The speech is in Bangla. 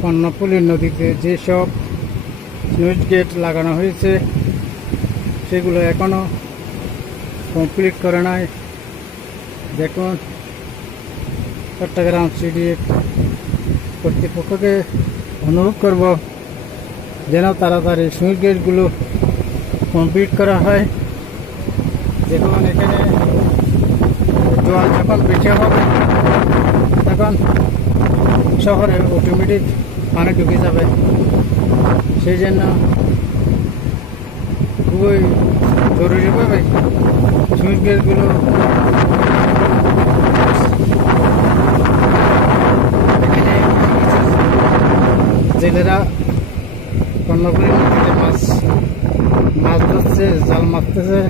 কর্ণফুলী নদীতে যেসব স্লুইস গেট লাগানো হয়েছে সেগুলো এখনো কমপ্লিট করে নাই। দেখুন, চট্টগ্রাম সিডিএ কর্তৃপক্ষকে অনুরোধ করব যেন তাড়াতাড়ি স্লুইস গেটগুলো কমপ্লিট করা হয়। দেখুন, এখানে জল যখন বেশি হবে তখন শহরে অটোমেটিক পানি ঢুকে যাবে। সেই জন্য খুবই জরুরিভাবে স্লুইস গেটগুলো জেলেরা কর্ণফুলী নদীতে মাছ ধরছে, জাল মারতেছে।